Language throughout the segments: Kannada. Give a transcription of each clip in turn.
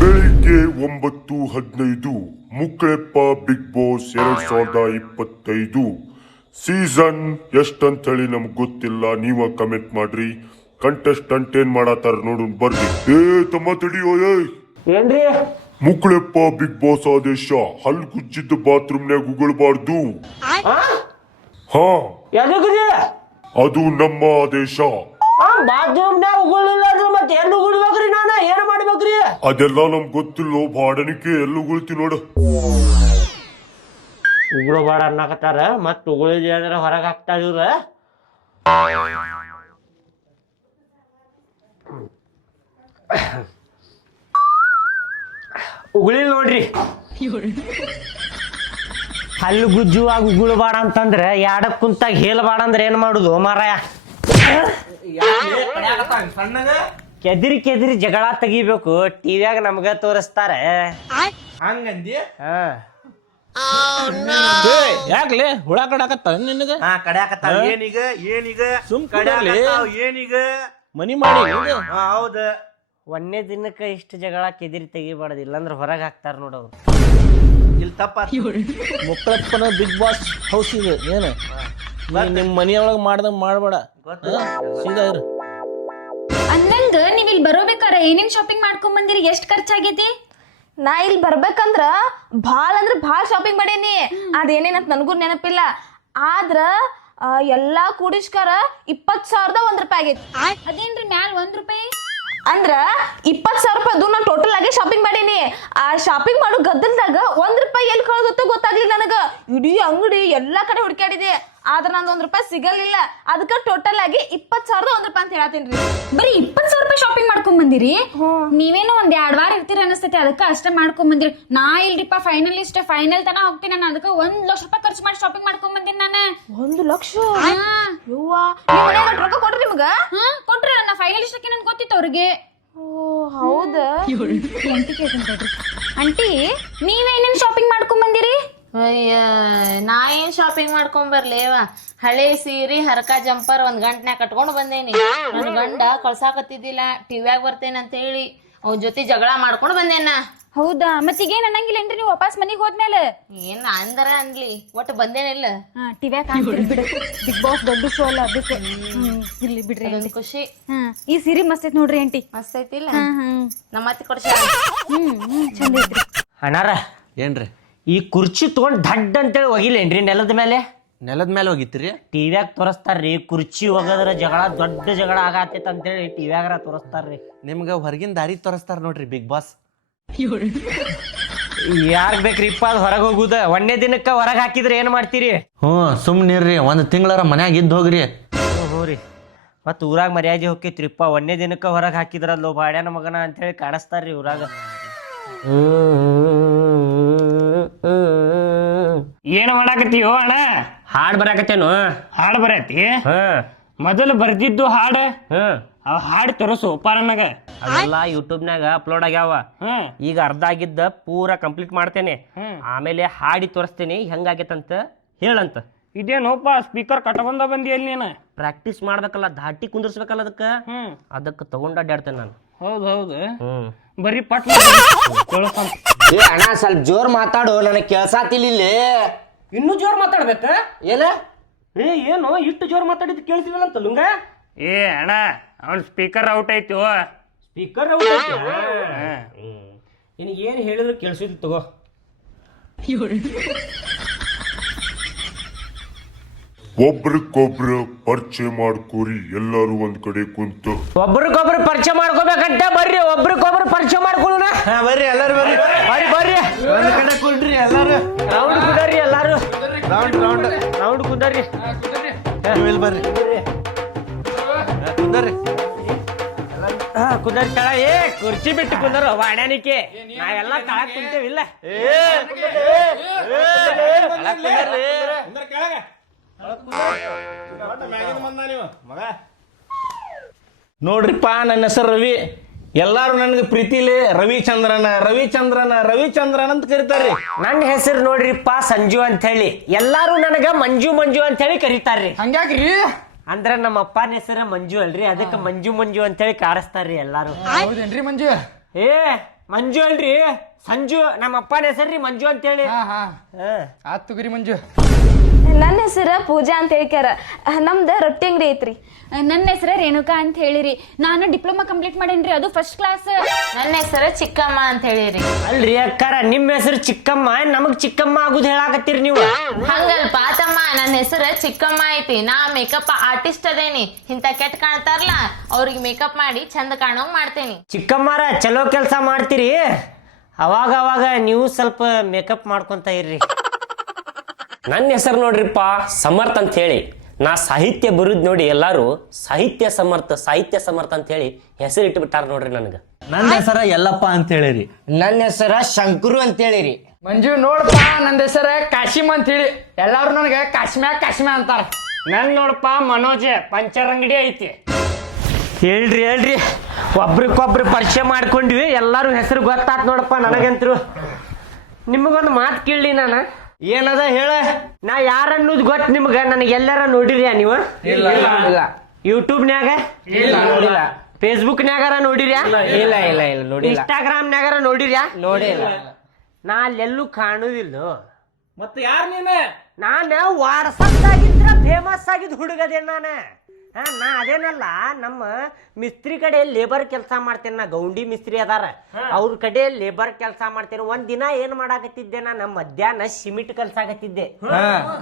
ಬೆಳಿಗ್ಗೆ 9:15 ಮುಕ್ಳೆಪ್ಪ ಬಿಗ್ ಬಾಸ್ 2025 ಸೀಸನ್ ಎಷ್ಟಂತೇಳಿ ನಮ್ಗೆ ಗೊತ್ತಿಲ್ಲ. ನೀವ ಕಮೆಂಟ್ ಮಾಡ್ರಿ. ಕಂಟೆಸ್ಟೆಂಟ್ ಏನ್ ಮಾಡತ್ತಾರ ನೋಡು ಬರ್ರಿ. ತಮ್ಮ ತಡಿಯೋ ಏನ್ರಿ ಮುಕ್ಳೆಪ್ಪ ಬಿಗ್ ಬಾಸ್ ಆದೇಶ ಹಲ್ ಗುಜ್ಜಿದ್ದ ಬಾತ್ರೂಮ್ನ್ಯಾಗ ಉಗುಳಬಾರ್ದು. ಹಾ ಅದು ನಮ್ಮ ಆದೇಶ. ಬಾತ್ರೂಮ್ನಾಗ ಉಗುಳಿಲ್ಲ ಅಂದ್ರೆ ಮತ್ತೆ ಎಲ್ಲಿ ಉಗುಳ್ಬೇಕ್ರಿ? ನಾನು ಏನ್ ಮಾಡ್ಬೇಕ್ರಿ? ಅದೆಲ್ಲ ನಮ್ಗೆ ಗೊತ್ತಿಲ್ಲ. ಬಾಡನಿಕೆ ಎಲ್ಲಿ ಉಗುಳ್ತಿ ನೋಡ. ಉಗುಳಬಾಡ ಅನ್ನಕತ್ತಾರ ಮತ್ ಉಗುಳಿದ ಹೊರಗೆ ಹಾಕ್ತಾರ ಇವ್ರ. ಉಗುಳಿಲ್ ನೋಡ್ರಿ. ಹಲ್ಲು ಗುಜ್ಜುವಾಗ ಉಗುಳಬಾಡ ಅಂತಂದ್ರೆ ಯಾಡಕ್ ಕುಂತಾಗ ಹೇಳಬಾಡ ಅಂದ್ರೆ ಏನ್ ಮಾಡುದು ಮಾರಾಯ? ಕೆದಿರಿ ಕೆದಿರಿ ಜಗಳ ತೆಗಿಬೇಕು. ಟಿವಿಯಾಗ ನಮ್ಗ ತೋರಿಸ್ತಾರ ಹಂಗಂದಿ. ಯಾಕ್ಲೆ ಹುಳ ಕಡಾಕತ್ತ ನಿನಗ? ಕಡ್ಯಾಕತ್ತಾವ. ಏನೀಗ ಸುಮ್ ಏನೀಗ ಮನಿ ಮಾಡಿ. ಹೌದ. ಒಂದೇ ದಿನಕ್ಕ ಇಷ್ಟು ಜಗಳ ಕೆದಿರಿ ತೆಗಿಬಾರ್ದು, ಇಲ್ಲಾಂದ್ರೆ ಹೊರಗೆ ಹಾಕ್ತಾರ ನೋಡವ್ರು. ಇಲ್ಲಿ ತಪ್ಪ ಮುಕ್ಕಳಪ್ಪನ ಬಿಗ್ ಬಾಸ್ ಹೌಸ್ ಇದು. ಏನು ನಿಮ್ ಮನಿಯೊಳಗ ಮಾಡ್ದಂಗ ಮಾಡ್ಬೇಡ, ಸೀದಾ ಇರು. ಅಂದಂಗ ನೀವ್ ಇಲ್ಲಿ ಬರೋಬೇಕಾರ ಏನೇನ್ ಶಾಪಿಂಗ್ ಮಾಡ್ಕೊಂಡ್ ಬಂದಿರಿ? ಎಷ್ಟ್ ಖರ್ಚಾಗೈತಿ? ನಾ ಇಲ್ಲಿ ಬರ್ಬೇಕಂದ್ರ ಭಾಳ ಶಾಪಿಂಗ್ ಮಾಡೇನಿ. ಅದೇನೇನಂತ ನನಗೂ ನೆನಪಿಲ್ಲ. ಆದ್ರ ಎಲ್ಲಾ ಕೂಡಿಸ್ಕರ 20,000 1 ರೂಪಾಯಿ ಆಗೈತಿ. ಅದೇನ್ರಿ ಮ್ಯಾಲ 1 ರೂಪಾಯಿ? ಅಂದ್ರ 20,000 ರೂಪಾಯಿ ನಾ ಟೋಟಲ್ ಆಗಿ ಶಾಪಿಂಗ್ ಮಾಡೀನಿ. ಆ ಶಾಪಿಂಗ್ ಮಾಡೋ ಗದ್ದಲ್ದಾಗ 1 ರೂಪಾಯಿ ಎಲ್ಲಿ ಕಳೆದತ್ತ ಗೊತ್ತಾಗ್ಲಿಲ್ಲ ನನಗ. ಇಡೀ ಅಂಗಡಿ ಎಲ್ಲಾ ಕಡೆ ಹುಡ್ಕ್ಯಾಡಿದೆ, ಆದ್ರ ನಂದು 1 ರೂಪಾಯಿ ಸಿಗಲಿಲ್ಲ. ಅದಕ್ಕ ಟೋಟಲ್ ಆಗಿ 20,000 1 ರೂಪಾಯಿ ಅಂತ ಹೇಳತ್ತೀನ್ರಿ. ಬರೀ 20,000 ರೂಪಾಯಿ ಶಾಪಿಂಗ್ ಮಾಡ್ಕೊಂಡ್ ಬಂದಿರಿ? ನೀವೇನೋ ಒಂದ್ 2 ವಾರ ಇರ್ತೀರ ಅನಸ್ತೈತಿ, ಅದಕ್ಕ ಅಷ್ಟ ಮಾಡ್ಕೊಂಡ್ ಬಂದಿರಿ. ನಾ ಇಲ್ರಿಪ್ಪ ಫೈನಲಿಸ್ಟ್, ಫೈನಲ್ ತನ ಹೋಗ್ತೀನಿ ನಾನು. ಅದಕ್ಕ 1 ಲಕ್ಷ ರೂಪಾಯಿ ಖರ್ಚು ಮಾಡಿ ಶಾಪಿಂಗ್ ಮಾಡ್ಕೊಂಡ್ ಬಂದಿನಿ ನಾನು. 1 ಲಕ್ಷ? ಯವ್ವಾ, ರೊಕ್ಕ ಕೊಡ್ರಿ ನಿಮ್ಗ? ಕೊಟ್ರ ನಾ ಫೈನಲಿಸ್ಟ್ ಅಕ್ಕಿ ನನ್ಗೆ ಗೊತ್ತಿತ್ತು ಅವ್ರಿಗೆ. ಹೌದಾ? ಆಂಟಿ ಕೇಳ್ಕೊಂಡ್ರಿ. ಆಂಟಿ ನೀವೇನೇನ್ ಶಾಪಿಂಗ್ ಮಾಡ್ಕೊಂಡ್ ಬಂದಿರಿ? ಅಯ್ಯ, ನಾ ಏನ್ ಶಾಪಿಂಗ್ ಮಾಡ್ಕೊಂಡ್ ಬರ್ಲೇವ. ಹಳೆ ಸೀರೆ ಹರಕ ಜಂಪರ್ 1 ಗಂಟನ್ಯಾಗ ಕಟ್ಕೊಂಡ್ ಬಂದೇನಿ. ನನ್ ಗಂಡ ಕಳ್ಸಾಕತ್ತಿದ್ದಿಲ್ಲ, ಟಿವ್ಯಾಗ ಬರ್ತೇನೆ ಅಂತ ಹೇಳಿ ಅವ್ನ ಜೊತೆ ಜಗಳ ಮಾಡ್ಕೊಂಡ್ ಬಂದೇನ. ಹೌದಾ? ಮತ್ತೀಗೇನ್ ಅನ್ನಂಗಿಲ್ಲೇನ್ರಿ ನೀವು ವಾಪಸ್ ಮನಿಗ್ ಹೋದ್ಮೇಲೆ? ಏನ್ ಅಂದರ ಅನ್ಲಿ, ಒಟ್ಟು ಬಂದೇನಿಲ್ಲ. ಟಿವ್ಯಾಗ ಕಾಣ್ತೀರಿ ಬಿಡ. ಬಿಗ್ ಬಾಸ್ ದೊಡ್ಡ ಶೋ ಅಲ್ಲ, ಅದಕ್ಕೆ ಇಲ್ಲಿ ಬಿಡ್ರಿ. ಅದೊಂದ್ ಖುಷಿ. ಈ ಸೀರೆ ಮಸ್ತ್ ಐತಿ ನೋಡ್ರಿ ಆಂಟಿ. ಮಸ್ತ್ ಐತಿಲ್ಲ? ನಮ್ಮ ಅತ್ತಿ ಕೊಡ್ಸ. ಚಂದ ಐತ್ರಿ. ಅಣ್ಣಾರ ಏನ್ರಿ ಈ ಕುರ್ಚಿ ತಗೊಂಡ್ ದಡ್ ಅಂತೇಳಿ ಒಗಿಲೇನ್ರಿ ನೆಲದ ಮೇಲೆ? ನೆಲದ ಮೇಲೆ ಹೋಗಿತ್ರಿ? ಟಿವ್ಯಾಗ ತೋರಿಸ್ತಾರ್ರಿ ಕುರ್ಚಿ ಒಗದ್ರ ಜಗಳ ದೊಡ್ಡ ಜಗಳ ಆಗತ್ತೈತ್ ಅಂತೇಳಿ ಟಿವ್ಯಾಗ ತೋರಿಸ್ತಾರ್ರಿ. ನಿಮ್ಗ ಹೊರಗಿನ ದಾರಿ ತೋರಿಸ್ತಾರ ನೋಡ್ರಿ ಬಿಗ್ ಬಾಸ್. ಯಾರ್ಗ್ ಬೇಕ್ರಿಪ್ಪ ಅದು ಹೊರಗೆ ಹೋಗುದ? ಒಂದೇ ದಿನಕ್ಕ ಹೊರಗೆ ಹಾಕಿದ್ರೆ ಏನ್ ಮಾಡ್ತೀರಿ? ಸುಮ್ನಿರ್ರಿ, 1 ತಿಂಗಳರ ಮನ್ಯಾಗ ಇದ್ದು ಹೋಗ್ರಿ. ಹ್ಞೂ ರೀ, ಮತ್ ಊರಾಗ ಮರ್ಯಾದೆ ಹೋಗ್ತೈತ್ರಿಪ್ಪ. ಒಂದೇ ದಿನಕ್ಕ ಹೊರಗೆ ಹಾಕಿದ್ರ ಅಲ್ಲೋ ಬಾಡ್ಯಾನ ಮಗನ ಅಂತೇಳಿ ಕಾಣಿಸ್ತಾರ್ರಿ ಊರಾಗ. ಏನ್ ಮಾಡಾಕತ್ತೀಯೋ ಅಣ್ಣ? ಹಾಡ್ ಬರಾಕತ್ತೇನು? ಹಾಡ್ ಬರತಿ? ಮೊದಲು ಬರ್ದಿದ್ದು ಹಾಡ, ಅವ್ ಹಾಡ್ ತೋರಿಸು ನನಗ. ಅದೆಲ್ಲ ಯೂಟ್ಯೂಬ್ನಾಗ ಅಪ್ಲೋಡ್ ಆಗ್ಯಾವ. ಈಗ ಅರ್ಧ ಆಗಿದ್ದ ಪೂರಾ ಕಂಪ್ಲೀಟ್ ಮಾಡ್ತೇನೆ, ಆಮೇಲೆ ಹಾಡಿ ತೋರಿಸ್ತೇನೆ ಹೆಂಗಾಗೈತಂತ ಹೇಳಂತ. ಇದೇನೋಪ ಸ್ಪೀಕರ್ ಕಟ್ಕೊಂಡ ಬಂದಿಯಲ್ಲಿ ನೀನು? ಪ್ರಾಕ್ಟೀಸ್ ಮಾಡ್ಬೇಕಲ್ಲ, ಧಾಟಿ ಕುಂದಿರ್ಸ್ಬೇಕಲ್ಲ ಅದಕ್ಕೆ ತಗೊಂಡ ಅಡ್ಡಾಡ್ತೇನೆ ನಾನು. ಹೌದು ಬರೀ ಪಟ್ ಅಣ್ಣ ಸ್ವಲ್ಪ ಜೋರ್ ಮಾತಾಡು, ನನಗೆ ಕೇಳ್ಸಾತಿಲ್ಲ. ಇನ್ನೂ ಜೋರ್ ಮಾತಾಡ್ಬೇಕ? ಏನು ಇಷ್ಟು ಜೋರ್ ಮಾತಾಡಿದ್ ಕೇಳಿಸಿಲ್ಲ ಅಂತ ಲುಂಗ? ಅಣ್ಣ ಅವನ್ ಸ್ಪೀಕರ್ ಔಟ್ ಆಯ್ತು. ಸ್ಪೀಕರ್ ಔಟ್ ಆಯ್ತು? ಏನ್ ಹೇಳಿದ್ರು ಕೇಳಿಸಿದ್ ತಗೋ. ಒಬ್ರಿಗೊಬ್ರು ಪರಿಚಯ ಮಾಡ್ಕೋರಿ, ಎಲ್ಲಾರು ಒಂದ್ ಕಡೆ ಕುಂತು. ಒಬ್ರಿಗೊಬ್ರು ಪರಿಚಯ ಮಾಡ್ಕೋಬೇಕಂತ ಬರ್ರಿ, ಒಬ್ರಿಗೊಬ್ರು ಪರಿಚಯ ಮಾಡ್ಕೊಳ್ಳೋಣ. ಬರ್ರಿ ಎಲ್ಲಾರು ಬರ್ರಿ. ಬರ್ರಿ ಒಂದ್ ಕಡೆ ಕುಂಡ್ರಿ ಎಲ್ಲಾರು. ರೌಂಡ್ ಕುದರ್ರಿ, ಎಲ್ಲಾರು ರೌಂಡ್ ಕುದರ್ರಿ. ಇಲ್ಲಿ ಬರ್ರಿ ಕುಂದರ್ರಿ. ಕುದರ್ ತಳ. ಕುರ್ಚಿ ಬಿಟ್ಟು ಕುಂದರು ವಾಡ್ಯಾನಿಕೆ. ನಾವೆಲ್ಲ ತಳಕ್ ಕುಂತೇವಿಲ್ಲ. ನೋಡ್ರಿಪ್ಪ, ನನ್ನ ಹೆಸರು ರವಿ. ಎಲ್ಲಾರು ನನಗೆ ಪ್ರೀತಿಲಿ ರವಿಚಂದ್ರನ ರವಿಚಂದ್ರನ ರವಿಚಂದ್ರನ್ ಅಂತ ಕರೀತಾರ್ರಿ. ನನ್ನ ಹೆಸರು ನೋಡ್ರಿಪ್ಪ ಸಂಜು ಅಂತ ಹೇಳಿ, ಎಲ್ಲಾರು ನನಗ ಮಂಜು ಮಂಜು ಅಂತ ಹೇಳಿ ಕರೀತಾರ್ರಿ. ಹಂಗ್ಯಾಕ್ರಿ? ಅಂದ್ರ ನಮ್ಮ ಅಪ್ಪನ ಹೆಸರ ಮಂಜು ಅಲ್ರಿ, ಅದಕ್ಕೆ ಮಂಜು ಮಂಜು ಅಂತ ಹೇಳಿ ಕಾಡಿಸ್ತಾರ್ರಿ ಎಲ್ಲಾರು. ಹೌದೇನ್ರಿ ಮಂಜು? ಮಂಜು ಅಲ್ರಿ ಸಂಜು, ನಮ್ಮ ಅಪ್ಪನ ಹೆಸರ್ರಿ ಮಂಜು ಅಂತೇಳಿ. ಆತ್ ತಗೋರಿ ಮಂಜು. ನನ್ನ ಹೆಸರು ಪೂಜಾ ಅಂತ ಹೇಳ್ಕ್ಯಾರ. ನಮ್ದು ರೊಟ್ಟಿ ಅಂಗಡಿ ಐತ್ರಿ. ನನ್ನ ಹೆಸರು ರೇಣುಕಾ ಅಂತ ಹೇಳಿರಿ. ನಾನು ಡಿಪ್ಲೊಮಾ ಕಂಪ್ಲೀಟ್ ಮಾಡೇನ್ರಿ, ಅದು ಫಸ್ಟ್ ಕ್ಲಾಸ್. ನನ್ನ ಹೆಸರು ಚಿಕ್ಕಮ್ಮ ಅಂತ ಹೇಳಿರಿ. ಅಲ್ರಿ ಅಕ್ಕಾರ, ನಿಮ್ಮ ಹೆಸರು ಚಿಕ್ಕಮ್ಮ, ನಮಗ್ ಚಿಕ್ಕಮ್ಮ ಆಗುದು ಹೇಳಾಕತ್ತೀರಿ ನೀವು. ಹಂಗಲ್ಪ ತಮ್ಮ, ನನ್ನ ಹೆಸರು ಚಿಕ್ಕಮ್ಮ ಐತಿ. ನಾ ಮೇಕಪ್ ಆರ್ಟಿಸ್ಟ್ ಅದೇನಿ. ಇಂತ ಕೆಟ್ಟ ಕಾಣ್ತಾರಲ್ಲ ಅವ್ರಿಗೆ ಮೇಕಪ್ ಮಾಡಿ ಚಂದ ಕಾಣೋಂಗ್ ಮಾಡ್ತೇನಿ. ಚಿಕ್ಕಮ್ಮರ ಚಲೋ ಕೆಲಸ ಮಾಡ್ತೀರಿ. ಅವಾಗ ಅವಾಗ ನೀವು ಸ್ವಲ್ಪ ಮೇಕಪ್ ಮಾಡ್ಕೊಂತ ಇರ್ರಿ. ನನ್ನ ಹೆಸರು ನೋಡ್ರಿಪ್ಪ ಸಮರ್ಥ ಅಂತ ಹೇಳಿ. ನಾ ಸಾಹಿತ್ಯ ಬರುದ್ ನೋಡಿ ಎಲ್ಲಾರು ಸಾಹಿತ್ಯ ಸಮರ್ಥ ಅಂತ ಹೇಳಿ ಹೆಸರು ಇಟ್ಬಿಟ್ಟಾರ ನೋಡ್ರಿ ನನಗೆ. ನನ್ನ ಹೆಸರ ಯಲ್ಲಪ್ಪ ಅಂತ ಹೇಳಿರಿ. ನನ್ನ ಹೆಸರ ಶಂಕರು ಅಂತ ಹೇಳಿರಿ. ಮಂಜು ನೋಡಪ್ಪ, ನನ್ನ ಹೆಸರ ಕಾಶಿಮ್ ಅಂತ ಹೇಳಿ. ಎಲ್ಲಾರು ನನಗೆ ಕಾಶ್ಮ್ಯಾ ಅಂತಾರ. ನನ್ ನೋಡಪ್ಪ ಮನೋಜ್, ಪಂಚರ್ ಅಂಗಡಿ ಐತಿ. ಹೇಳ್ರಿ ಒಬ್ರಿಗೊಬ್ರು ಪರಿಚಯ ಮಾಡ್ಕೊಂಡ್ವಿ, ಎಲ್ಲಾರು ಹೆಸರು ಗೊತ್ತಾತ್ ನೋಡಪ್ಪ ನನಗಂತ್ರು. ನಿಮಗೊಂದು ಮಾತು ಕೇಳಿ ನಾನು. ಏನದ ಹೇಳ. ನಾ ಯಾರ ಅನ್ನೋದು ಗೊತ್ತ ನಿಮ್ಗ? ನನಗೆ ಎಲ್ಲಾರ ನೋಡಿರ್ಯಾ ನೀವು? ಇಲ್ಲ. ಯೂಟ್ಯೂಬ್ನ್ಯಾಗ ನೋಡಿಲ್ಲ. ಫೇಸ್ಬುಕ್ನ್ಯಾಗಾರ ನೋಡಿರ್ಯಾ? ಇಲ್ಲ ನೋಡಿಲ್ಲ. ಇನ್ಸ್ಟಾಗ್ರಾಮ್ನ್ಯಾಗಾರ ನೋಡಿರ್ಯಾ? ನೋಡಿಲ್ಲ. ನಾ ಅಲ್ಲೆಲ್ಲೂ ಕಾಣುದಿಲ್ಲ. ಮತ್ತೆ ಯಾರು ನೀನು? ನಾನು ವಾಟ್ಸಪ್ದಾಗಿದ್ರ ಫೇಮಸ್ ಆಗಿದ್ ಹುಡುಗದೆ ನಾನು. ನಾ ಅದೇನಲ್ಲ, ನಮ್ಮ ಮಿಸ್ತ್ರಿ ಕಡೆ ಲೇಬರ್ ಕೆಲಸ ಮಾಡ್ತೇನೆ. ನಾ ಗೌಂಡಿ ಮಿಸ್ತ್ರಿ ಅದಾರ, ಅವ್ರ ಕಡೆ ಲೇಬರ್ ಕೆಲಸ ಮಾಡ್ತೇನೆ. ಒಂದ್ ದಿನ ಏನ್ ಮಾಡಾಕತ್ತಿದ್ದೆ, ನಾನು ಮಧ್ಯಾಹ್ನ ಸಿಮೆಂಟ್ ಕಲ್ಸಾಕತ್ತಿದ್ದೆ.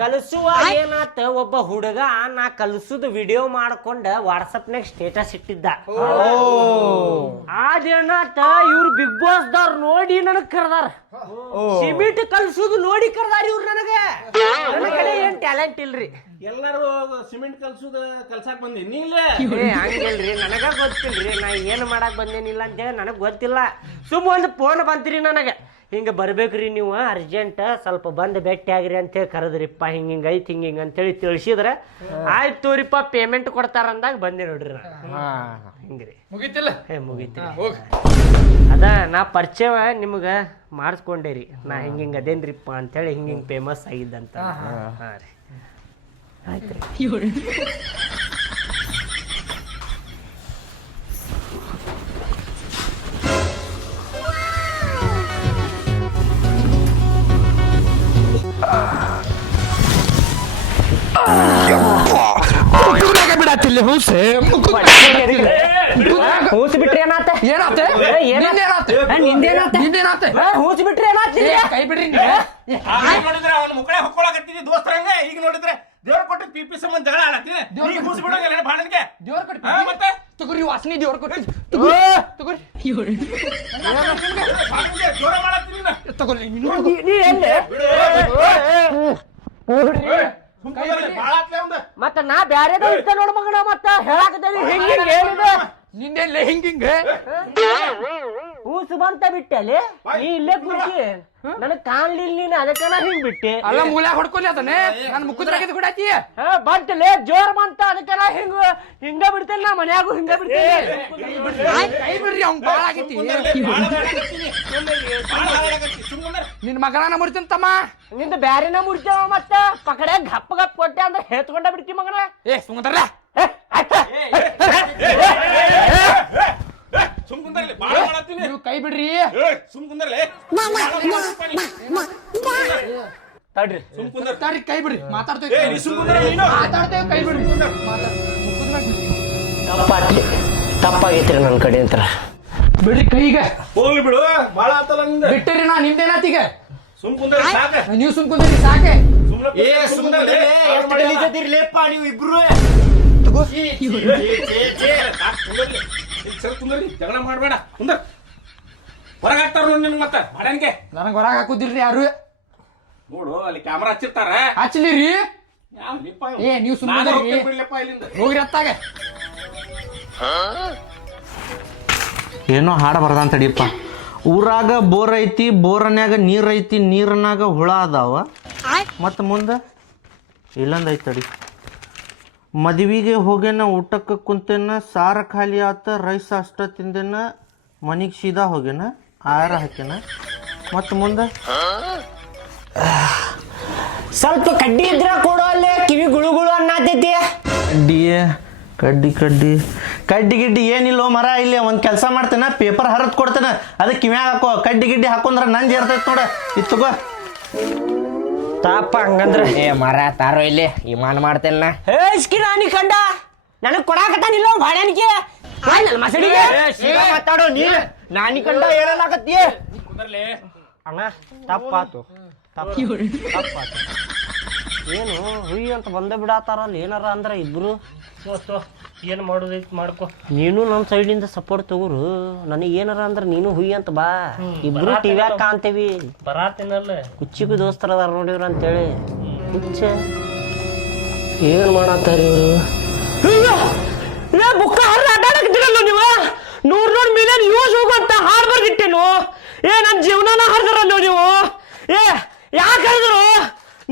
ಕಲಸುವಾಗ ಏನಾತ, ಒಬ್ಬ ಹುಡುಗ ನಾ ಕಲಸುದ ವಿಡಿಯೋ ಮಾಡ್ಕೊಂಡ ವಾಟ್ಸಪ್ನಾಗ ಸ್ಟೇಟಸ್ ಇಟ್ಟಿದ್ದ. ಅದೇನಾತ, ಇವ್ರು ಬಿಗ್ ಬಾಸ್ ದವ್ರು ನೋಡಿ ನನಗ್ ಕರ್ದಾರ. ಸಿಮೆಂಟ್ ಕಲ್ಸುದು ನೋಡಿ ಕರ್ದಾರ ಇವ್ರು ನನಗೆ. ನನ್ನ ಕಡೆ ಏನ್ ಟ್ಯಾಲೆಂಟ್ ಇಲ್ರಿ. ಎಲ್ಲರೂ ಸಿಮೆಂಟ್ ಕಲ್ಸಾಕ್ ಬಂದಿ ನೀಲ್ಲ. ಹಂಗಿಲ್ರಿ, ನನಗ ಗೊತ್ತಿಲ್ರಿ ನಾ ಏನ್ ಮಾಡಕ್ ಬಂದೇನಿಲ್ಲ ಅಂತೇಳಿ ನನಗ್ ಗೊತ್ತಿಲ್ಲ. ಸುಮ್ಮ ಒಂದು ಫೋನ್ ಬಂತ್ರಿ ನನಗೆ, ಹಿಂಗ ಬರ್ಬೇಕ್ರಿ ನೀವು ಅರ್ಜೆಂಟ್, ಸ್ವಲ್ಪ ಬಂದ್ ಭೇಟಿ ಆಗ್ರಿ ಅಂತೇಳಿ ಕರೆದ್ರಿಪ್ಪ. ಹಿಂಗ ಐತಿ ಹಿಂಗ ಅಂತೇಳಿ ತಿಳಿಸಿದ್ರ ಆಯ್ತು ತೋರಿಪ್ಪ ಪೇಮೆಂಟ್ ಕೊಡ್ತಾರ ಅಂದಾಗ ಬಂದೆ ನೋಡ್ರಿ. ಹಿಂಗ್ರಿ ಮುಗಿತಿಲ್ಲ. ಮುಗೀತಿ. ಅದ ನಾ ಪರಿಚಯ ನಿಮ್ಗ ಮಾಡಿಸ್ಕೊಂಡೇರಿ. ನಾ ಹಿಂಗ ಅದೇನ್ರಿಪ್ಪ ಅಂತೇಳಿ ಹಿಂಗ ಫೇಮಸ್ ಆಗಿದ್ದಂತ. ಹಾ ರೀ, ಆಯ್ತ್ರಿ. ಬಿಡತ್ತಿಲ್ಲ ಹೂಸೆ ಹೂಸ್ ಬಿಟ್ರಿ ಏನಾತ? ನಿಂದೇನಾತ? ಹೂಸ್ ಬಿಟ್ರಿ ಏನಾತ? ಕೈ ಬಿಡ್ರಿ. ನೋಡಿದ್ರೆ ಅವ್ನ ಮುಕ್ಕಳೆ ಹೊಕ್ಕೊಳಕತ್ತಿದ್ದಿ ದೋಸ್ತರಂಗೆ. ಈಗ ನೋಡಿದ್ರೆ ದೇವ್ರ ಕೊಟ್ಟು ಪಿಪಿ ಸಂಬಂಧ ಜಗಳ ಆಡತ್ತೀನಿ. ಈಗ ಕೂಸಿ ಬಿಡೋಂಗಿಲ್ಲ ಬಾಳನಿಗೆ. ದೇವ್ರ ಕೊಟ್ಟು ಮತ್ತೆ ತಗೋರಿ ವಾಸನೆ. ದೇವ್ರ ಕೊಟ್ಟು ತಗೋರಿ. ಜೋರ ಮಾಡತ್ತೀನಿ ತಗೋರಿ. ಮತ್ತ ನಾ ಬ್ಯಾರೇದ ಇರ್ತ ನೋಡ್ ಮಗನ. ಮತ್ತ ಹೇಳಾಕತ್ತೇನಿ ಹಿಂಗ ಹೇಳಿದ ನಿಂದೆಲ್ಲ ಹಿಂಗಿಂಗ ಹೂಸು ಬಂತ ಬಿಟ್ಟೆ ಅಲ್ಲಿ. ನೀ ಇಲ್ಲೇ ಕೂತಿ ನನಗ್ ಕಾಣ್ಲಿಲ್ಲ ನೀನು, ಅದಕ್ಕೆ ನಾ ಹಿಂಗ್ ಬಿಟ್ಟೆ. ಅಲ್ಲ ಮೂಲ್ಯಾಗ ಹೊಡ್ಕೊಲಿ ಅದನ್ನೇ ನನ್ ಮುಖದ್ರಾಗಿದ್ ಕೂಡ ಆಯ್ತಿ. ಬಂತಲೇ ಜೋರ್ ಬಂತ, ಅದಕ್ಕೆ ನಾ ಹಿಂಗ ಬಿಡ್ತೇನೆ. ನಾ ಮನ್ಯಾಗು ಹಿಂಗ ಬಿಡ್ತೇನೆ. ಕೈ ಬಿಡ್ರಿ, ಅವ್ನ್ ಬಾಳ ಆಗೈತಿ. ನಿನ್ ಮಗನ ಮುರಿತೀನಿ ತಮ್ಮ. ನಿಂದ ಬ್ಯಾರಿನ ಮುಡ್ತೇವ. ಮತ್ತ ಪಕಡೆ ಗಪ್ಪ ಗಪ್ ಕೊಟ್ಟೆ ಅಂದ್ರೆ ಹೇತ್ಕೊಂಡ ಬಿಡ್ತಿ ಮಗನ. ಸುಮ್ಮದಲ್ಲ ನೀವು ಕೈ ಬಿಡ್ರಿ. ತಡ್ರಿ ತಡ್ರಿ, ಕೈ ಬಿಡ್ರಿ. ಮಾತಾಡ್ತೇವೆ ಕೈ ಬಿಡ್ರಿ. ತಪ್ಪಾಗೈತ್ರಿ ನನ್ನ ಕಡೆ ಅಂತ. ಬಿಡ್ರಿ ಕೈಗ. ಹೋಗ್ಲಿ ಬಿಡು, ಬಾಳ ಆತಲ್ಲ ನಿಂದ. ಬಿಟ್ಟಿರಿ ನಾ ನಿಮ್ದೇನಾತೀಗ. ಸುಮ್ ಕುಂದ್ರಿ ಸಾಕ. ನೀವು ಸುಮ್ ಕುಂದ್ರಿ ಸಾಕೆ. ಇರ್ಲೇಪ್ಪ ನೀವು ಇಬ್ರು. ಜಗಳ ಮಾಡ್ಬೇಡ, ಕುಂದ್ರ. ಹೊರಗೆ ಹಾಕ್ತಾರ ನೋಡಿ ನಿಮ್ಗೆ. ಮತ್ತೆ ಮಾಡನ್ಗೆ ನನಗ್ ಹೊರಗೆ ಹಾಕುದಿಲ್ರಿ ಯಾರು. ನೋಡು ಅಲ್ಲಿ ಕ್ಯಾಮ್ರಾ ಹಚ್ಚಿರ್ತಾರ. ಹಚ್ಚಲಿರಿ. ನೀವು ಸುಮ್ಮನೆ ಇಲ್ಲಿಂದ ಹೋಗ್ರಿ ಅತ್ತಾಗ. ಏನೋ ಹಾಡ ಬರ್ದಾನ್ ತಡಿಯಪ್ಪ. ಊರಾಗ ಬೋರ್ ಐತಿ, ಬೋರನ್ಯಾಗ ನೀರ್ ಐತಿ, ನೀರನ್ಯಾಗ ಹುಳ ಅದಾವ. ಮತ್ತು ಮುಂದೆ ಇಲ್ಲೊಂದು ಐತಿ ತಡಿ. ಮದುವೆಗೆ ಹೋಗೇನ, ಊಟಕ್ಕೆ ಕುಂತೇನ, ಸಾರ ಖಾಲಿ ಆತ, ರೈಸ್ ಅಷ್ಟ ತಿಂದೇನ, ಮನಿಗೆ ಸೀದಾ ಹೋಗೇನ, ಆರ ಹಾಕ್ಯನ. ಮತ್ತು ಮುಂದೆ ಸ್ವಲ್ಪ ಕಡ್ಡಿ ಇದ್ರ ಕೊಡೋ, ಅಲ್ಲೇ ಕಿವಿ ಗುಳು ಗುಳು ಅನ್ನತೈತಿ. ಕಡ್ಡಿ ಕಡ್ಡಿ ಕಡ್ಡಿ ಕಡ್ಡಿ ಗಿಡ್ಡಿ ಏನಿಲ್ಲೋ ಮರ ಇಲ್ಲಿ ಒಂದು ಕೆಲಸ ಮಾಡ್ತೇನೆ, ಪೇಪರ್ ಹರಿದು ಕೊಡ್ತೇನೆ, ಅದಕ್ಕೆ ಕಿವ್ಯಾಗ ಹಾಕೋ. ಕಡ್ಡಿ ಗಿಡ್ಡಿ ಹಾಕೊಂಡ್ರೆ ನಂಜ್ ಇರ್ತೈತೆ ನೋಡ. ಇತ್ತುಗೋ ತಾಪ ಹಂಗಂದ್ರ ಏ ಮರ ತಾರೋ ಇಲ್ಲಿ ಇಮಾನ್ ಮಾಡ್ತೇನ ಹೇಸ್ಕಿ ನಾನಿ ಕಂಡ ನನಗ್ ಕೊಡಾಕತ್ತಾನಿಲ್ಲ ಬಾಳ್ಯಾನಿಗೆ ಮಸಡಿಗೆ ಮಾತಾಡೋ ನೀ ನಾನಿ ಕಂಡ ಹೇಳಲಾಕತ್ತಿ ಅಣ್ಣ ತಪ್ಪಾತು ತಪ್ಪಾತು. ಏನು ಹುಯಿ ಅಂತ ಬಂದ ಬಿಡಾತಾರಲ್ಲ ಏನಾರ ಅಂದ್ರ ಇಬ್ರು ಏನು ಮಾಡೋದೈತಿ ಮಾಡ್ಕೊ. ನೀನು ನಮ್ಮ ಸೈಡಿಂದ ಸಪೋರ್ಟ್ ತಗೋರು. ನನಗೆ ಏನಾರ ಅಂದ್ರ ನೀನು ಹುಯಿ ಅಂತ ಬಾ, ಇಬ್ರು ಟಿವ್ಯಾಗ ಕಾಣ್ತೇವಿ. ಬರಾತೇನಲ್ಲ ಕುಚ್ಚಿಗೂ ದೋಸ್ತರ ಅದಾರ ನೋಡಿವ್ರ ಅಂತೇಳಿ. ಹುಚ್ಚ ಏನ್ ಮಾಡತ್ತಾರ ಇವರು? ಬುಕ್ಕ ಹರಿದು ಅಡ್ಡಾಡಕತ್ತಿರಲ್ಲ ನೀವು. 100 ಮಿಲಿಯನ್ ಯೂಸ್ ಹೋಗುವಂತ ಹಾಡು ಬರ್ದಿಟ್ಟೇನು? ನನ್ನ ಜೀವನನ ಹರಿದ್ರಲ್ಲ ನೀವು. ಯಾಕೆ ಹರಿದ್ರು?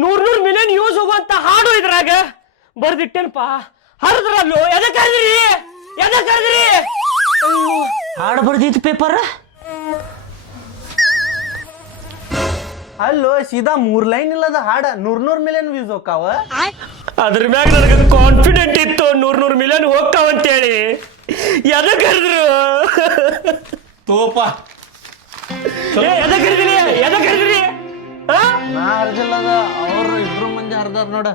100 ಮಿಲಿಯನ್ ಯೂಸ್ ಹೋಗುವಂತ ಹಾಡು ಇದ್ರಾಗ ಬರ್ದಿಟ್ಟೇನಪ್ಪ. ಹರಿದ್ರಲ್ಲೋ ಎದಕ್ಕೆ ಹರಿದ್ರಿ? ಎದಕ್ಕೆ ಹರಿದ್ರಿ? ಹಾಡು ಬರ್ದಿತ್ತು ಪೇಪರ್ ಅಲ್ಲೋ ಸೀದಾ 3 ಲೈನ್ ಇಲ್ಲದ ಹಾಡ 100 ಮಿಲಿಯನ್ ವ್ಯೂಸ್ ಹೋಗ್ತಾವ. ಅದ್ರ ಮ್ಯಾಗ ನನಗೆ ಕಾನ್ಫಿಡೆಂಟ್ ಇತ್ತು 100 ಮಿಲಿಯನ್ ಹೋಗ್ತಾವಂತೇಳಿ. ಎದಕ್ಕೆ ಹರಿದ್ರು? ತೋಪ ಎದಕ್ಕೆ ಹರಿದ್ರಿ? ಎದಕ್ಕೆ ಹರಿದ್ರಿ? ನಾ ಹರಿದಿಲ್ಲದ, ಅವ್ರು ಇಬ್ರು ಮಂದಿ ಹರ್ದಾರ ನೋಡ.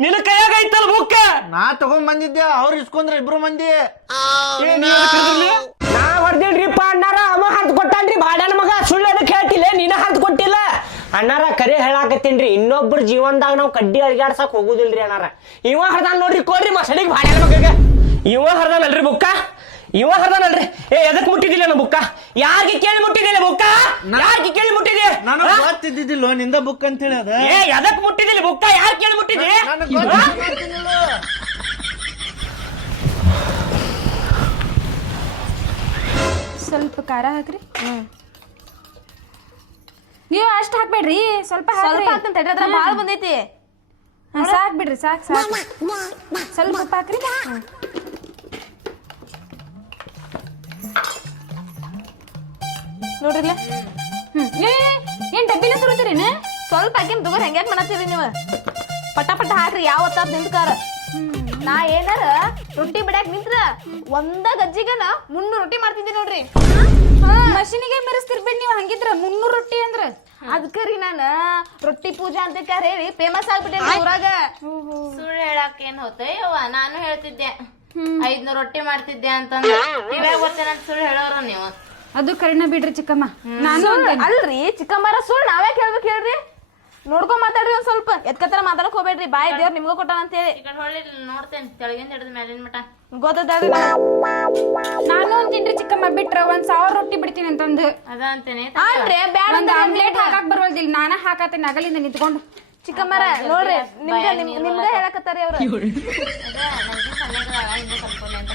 ನಿನ್ನ ಕೈಯಾಗ ಐತಲ್ಲ ಬುಕ್ಕ, ನಾ ತಗೊಂಡ್ ಬಂದಿದ್ದೆ, ಅವ್ರು ಇಸ್ಕೊಂಡ್ರ ಇಬ್ರು ಮಂದಿ. ನಾ ಹೊಡೆದಿಲ್ರಿಪ್ಪ ಅಣ್ಣಾರ. ಅವ ಹರ್ದು ಕೊಟ್ಟಾನ್ರಿ ಬಾಡ್ಯಾನ ಮಗ. ಸುಳ್ಳು ಅದಕ್ಕೆ ಹೇಳ್ತಿಲ್ಲ, ನೀನ ಹರ್ದು ಕೊಟ್ಟಿಲ್ಲ ಅಣ್ಣಾರ. ಕರೆ ಹೇಳಾಕತ್ತೀನ್ರಿ, ಇನ್ನೊಬ್ರ ಜೀವನದಾಗ ನಾವು ಕಡ್ಡಿ ಅಡ್ಗಾಡ್ಸಕ್ ಹೋಗುದಿಲ್ರಿ ಅಣ್ಣಾರ. ಇವ ಹರ್ದಾನ್ ನೋಡ್ರಿ, ಕೊಡ್ರಿ ಮಸಡಿಗೆ ಬಾಡ್ಯಾನ ಮಗಗ. ಇವ ಹರ್ದಾನಲ್ರಿ ಬುಕ್ಕ, ಇವ ಹರ್ದಾನಲ್ರಿ. ಎದಕ್ ಮುಟ್ಟಿದಿಲ್ಲ ನಾ ಬುಕ್ಕ? ಯಾರಿಗೆ ಕೇಳಿ ಮುಟ್ಟಿದಿಲ್ಲ ಬುಕ್ಕ? ಯಾರಿಗೆ ಕೇಳಿ ಮುಟ್ಟಿದೆ? ನನಗೆ ಗೊತ್ತಿದ್ದಿಲ್ಲ ನಿಂದ ಬುಕ್ ಅಂತ ಹೇಳಿ ಅದ. ಎದಕ್ ಮುಟ್ಟಿದಿಲ್ಲ ಬುಕ್ಕ? ಯಾರು ಕೇಳಿ ಮುಟ್ಟಿದೆ? ಸ್ವಲ್ಪ ಖಾರ ಹಾಕ್ರಿ. ನೀವು ಅಷ್ಟು ಹಾಕ್ಬೇಡ್ರಿ, ಸ್ವಲ್ಪ ಸ್ವಲ್ಪ ಹಾಕ್ತೇನೆ ತಡ್ರಿ, ಅದ್ರ ಭಾಳ ಬಂದೈತಿ. ಸಾಕ್ ಬಿಡ್ರಿ, ಸಾಕ್ ಸಾಕು. ಸ್ವಲ್ಪ ಉಪ್ಪು ಹಾಕ್ರಿ. ನೋಡ್ರಿಲ್ಲ ಏನ್ ಡಬ್ಬಿನ ಸುರುತ್ತೀರೇನ? ಸ್ವಲ್ಪ ಹಾಕಿನ ತಗೋರಿ, ಹೆಂಗ್ಯಾಕ್ ಮಾಡತ್ತೀರಿ ನೀವು? ಪಟ ಪಟ ಹಾಕ್ರಿ, ಯಾವ ಹೊತ್ತಾದ್ ನಿಂತ್ಕಾರ. ನಾ ಏನಾರ ರೊಟ್ಟಿ ಬಿಡಾಕ್ ನಿಂತ್ರ ಒಂದ ಗಜ್ಜಿಗನ 300 ರೊಟ್ಟಿ ಮಾಡ್ತಿದ್ದೆ ನೋಡ್ರಿ. ಮಷಿನಿಗೆ ಮೆರೆಸ್ತಿರ್ಬೇಡಿ ನೀವು ಹಂಗಿದ್ರ 300 ರೊಟ್ಟಿ ಅಂದ್ರ. ಅದಕ್ಕ ರೀ ನಾನ ರೊಟ್ಟಿ ಪೂಜಾ ಅಂತ ಹೇಳಿ ಫೇಮಸ್ ಆಗ್ಬಿಟ್ಟೆ ಊರಾಗ. ಸುಳ್ಳು ಹೇಳಕ್ ಏನ್ ಹೋತಯ್ಯವ್ವ, ನಾನು ಹೇಳ್ತಿದ್ದೆ 500 ರೊಟ್ಟಿ ಮಾಡ್ತಿದ್ದೆ ಅಂತಂದ್ರೆ ಇವಾಗ ಬರ್ತೇನಂತ ಸುಳ್ಳು ಹೇಳೋರು ನೀವು. ಅದು ಕರಿನ ಬಿಡ್ರಿ ಚಿಕ್ಕಮ್ಮ. ನಾನು ಅಲ್ರಿ ಚಿಕ್ಕಮ್ಮರ ಸುಳ್ಳು ನಾವೇ ಕೇಳ್ಬೇಕು ಹೇಳ್ರಿ. ನೋಡ್ಕೊಂಡ್ ಮಾತಾಡ್ರಿ ಒಂದ್ ಸ್ವಲ್ಪ. ಎತ್ಕತ್ರ ಮಾತಾಡಕ್ ಹೋಗ್ಬೇಡ್ರಿ, ಬಾಯ್ ದೇವ್ರ ನಿಮ್ಗೂ ಕೊಟ್ಟಾನ ಅಂತೇಳಿ. ಈ ಕಡೆ ಹೊಳ್ಳಿ ನೋಡ್ತೇನೆ, ತೆಳಗಿಂದ ಹಿಡಿದು ಮೇಲಿನ ಮಟ ಗೊತ್ತದ್ರಿ. ನಾನು ಅಂತೀನ್ರಿ ಚಿಕ್ಕಮ್ಮ, ಬಿಟ್ರ 1000 ರೊಟ್ಟಿ ಬಿಡ್ತೀನಿ ಅಂತಂದು. ಅದ ಅಂತೇನೆ. ಆದ್ರೆ ಬ್ಯಾಡ ಒಂದ್ ಆಮ್ಲೆಟ್ ಹಾಕಕ್ ಬರೋದಿಲ್ಲ, ನಾನ ಹಾಕತ್ತೇನೆ ಅಗಲಿಂದ ನಿಂತ್ಕೊಂಡು. ಚಿಕ್ಕಮ್ಮರ ನೋಡ್ರಿ, ನಿಮ್ಗ ಹೇಳಕತ್ತಾರಿ ಅವ್ರ. ಅದ ನಂಗೆ ಸಣ್ಣಗ ಇನ್ನು ಸ್ವಲ್ಪ ಅಂತ